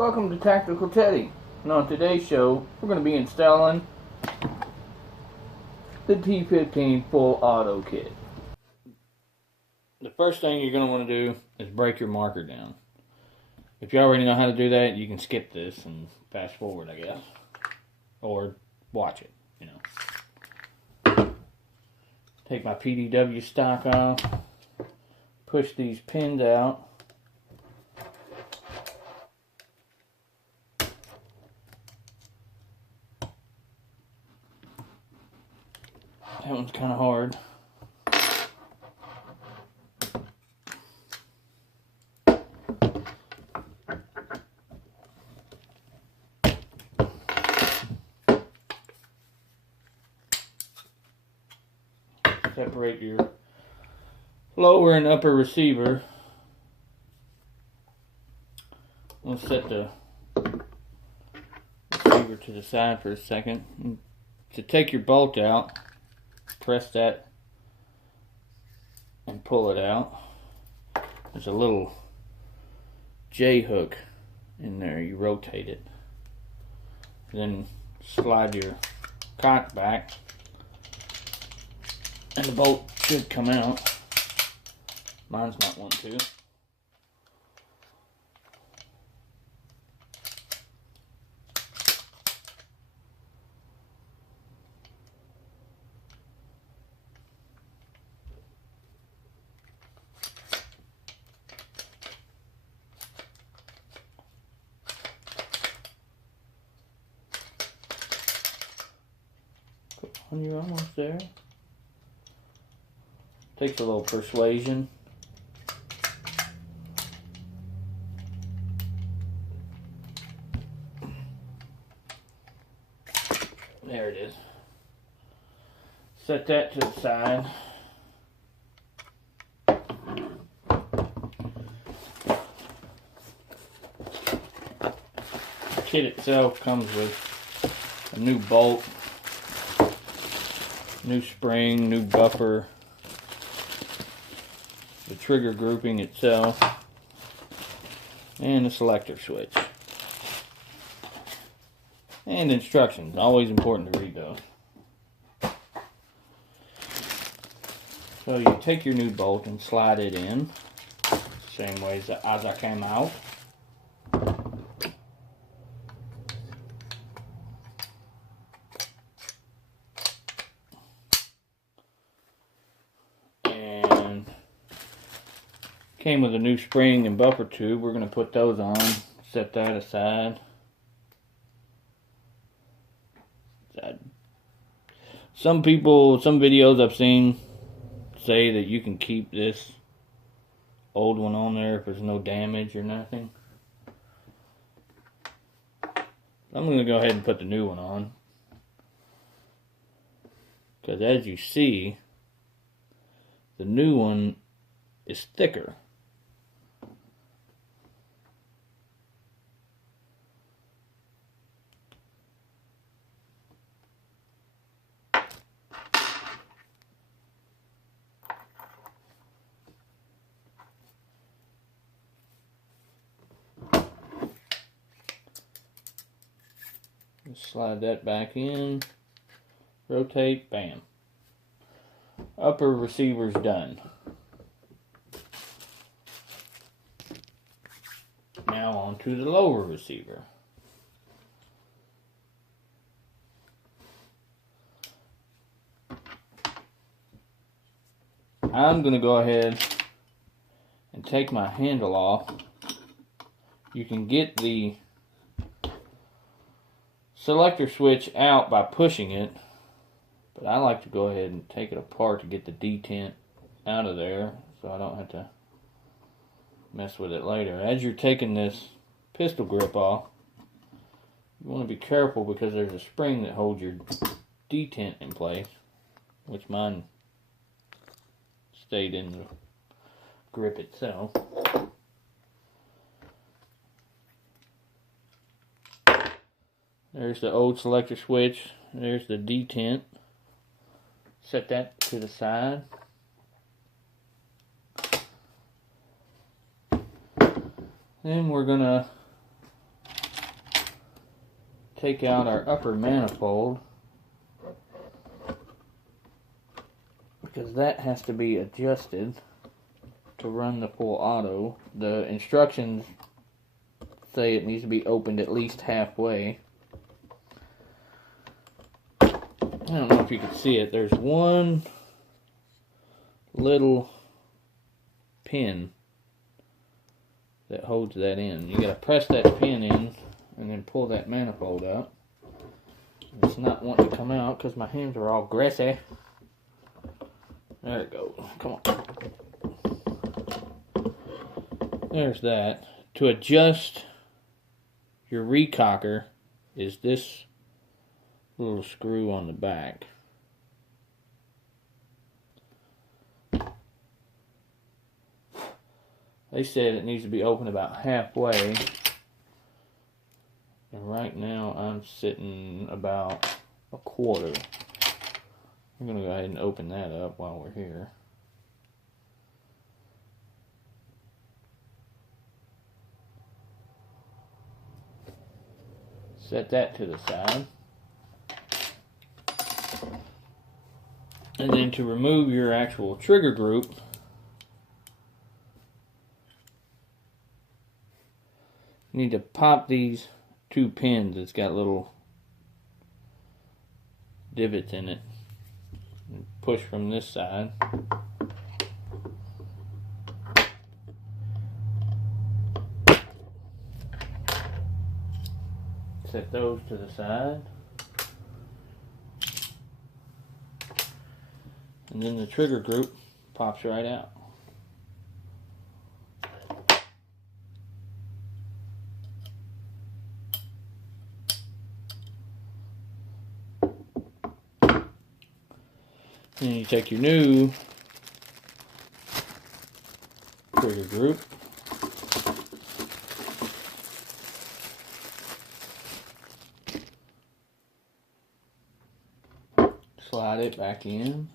Welcome to Tactical Teddy, and on today's show we're going to be installing the T15 full auto kit. The first thing you're going to want to do is break your marker down. If you already know how to do that, you can skip this and fast forward, I guess, or watch it, you know. Take my PDW stock off, push these pins out. That one's kind of hard. Separate your lower and upper receiver. We'll set the receiver to the side for a second. And to take your bolt out, press that and pull it out. There's a little J hook in there. You rotate it. Then slide your cock back and the bolt should come out. Mine's not one to. You're almost there. Takes a little persuasion. There it is. Set that to the side. The kit itself comes with a new bolt, new spring, new buffer, the trigger grouping itself, and the selector switch. And instructions. Always important to read those. So you take your new bolt and slide it in, same way as I came out. Came with a new spring and buffer tube. We're going to put those on, set that aside. Some videos I've seen say that you can keep this old one on there if there's no damage or nothing. I'm going to go ahead and put the new one on, because as you see, the new one is thicker. Slide that back in, rotate, bam. Upper receiver's done. Now on to the lower receiver. I'm going to go ahead and take my handle off. You can get the selector switch out by pushing it, but I like to go ahead and take it apart to get the detent out of there so I don't have to mess with it later. As you're taking this pistol grip off, you want to be careful because there's a spring that holds your detent in place, which mine stayed in the grip itself. There's the old selector switch. There's the detent. Set that to the side. Then we're gonna take out our upper manifold, because that has to be adjusted to run the full auto. The instructions say it needs to be opened at least halfway. I don't know if you can see it. There's one little pin that holds that in. You gotta press that pin in and then pull that manifold out. It's not wanting to come out because my hands are all greasy. There it goes. Come on. There's that. To adjust your recocker is this little screw on the back. They said it needs to be open about halfway. And right now I'm sitting about a quarter. I'm going to go ahead and open that up while we're here. Set that to the side. And then to remove your actual trigger group, you need to pop these two pins. It's got little divots in it. And push from this side. Set those to the side. And then the trigger group pops right out. Then you take your new trigger group, slide it back in,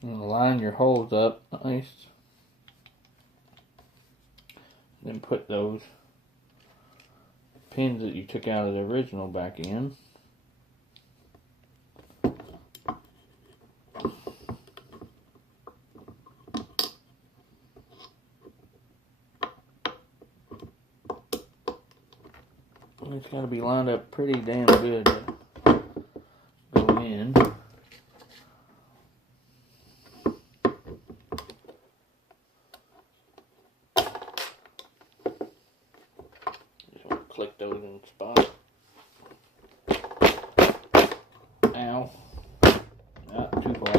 and line your holes up nice. Then put those pins that you took out of the original back in. It's got to be lined up pretty damn good to go in. Click those in spot. Ow. Not too far.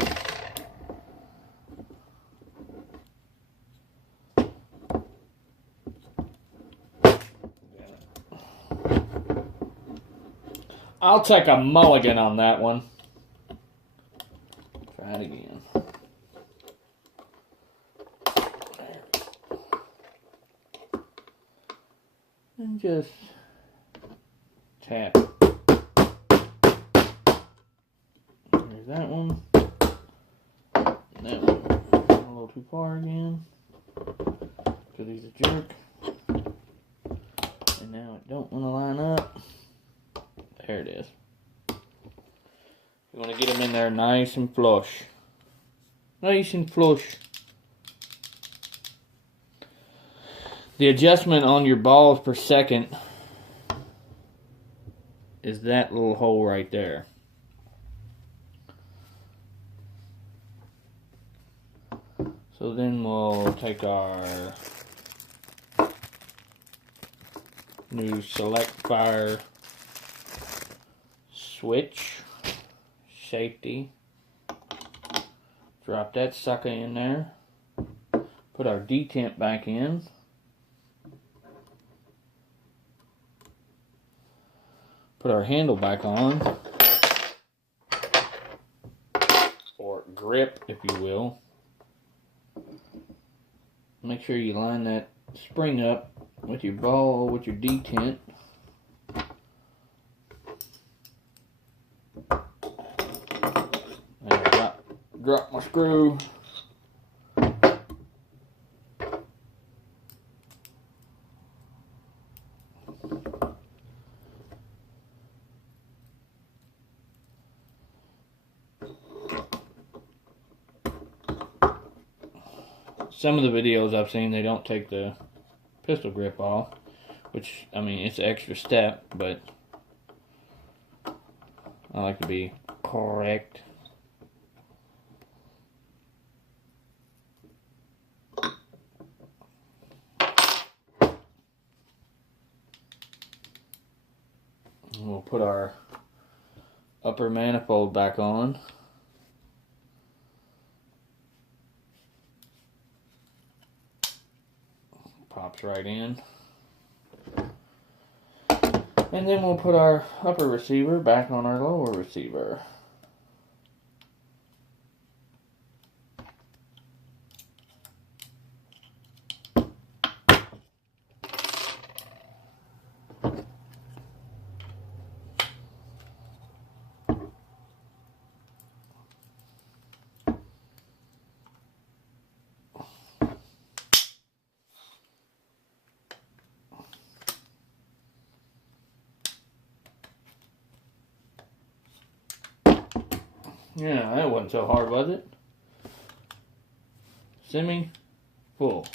I'll take a mulligan on that one. Try it again. And just tap. There's that one. And that one. A little too far again. Because he's a jerk. And now it don't want to line up. There it is. You want to get them in there nice and flush. Nice and flush. The adjustment on your balls per second is that little hole right there. So then we'll take our new select fire switch, safety, drop that sucker in there, put our detent back in, put our handle back on, or grip if you will. Make sure you line that spring up with your ball, with your detent. drop my screw. Some of the videos I've seen, they don't take the pistol grip off, which, I mean, it's an extra step, but I like to be correct. And we'll put our upper manifold back on. Pops right in. And then we'll put our upper receiver back on our lower receiver. Yeah, that wasn't so hard, was it? Semi full.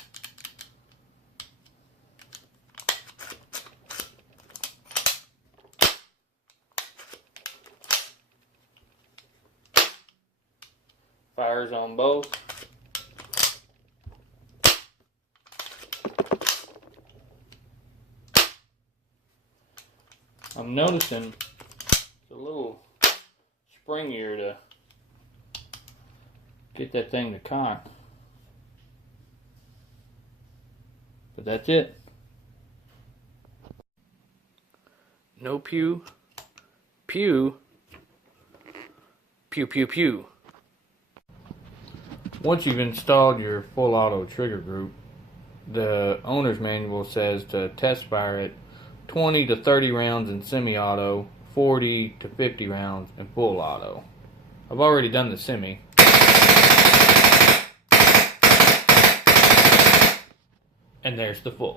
Fires on both. I'm noticing it's a little springier to get that thing to cock. But that's it. No pew, pew, pew, pew, pew. Once you've installed your full auto trigger group, the owner's manual says to test fire it 20 to 30 rounds in semi-auto, 40 to 50 rounds in full auto. I've already done the semi. And there's the full.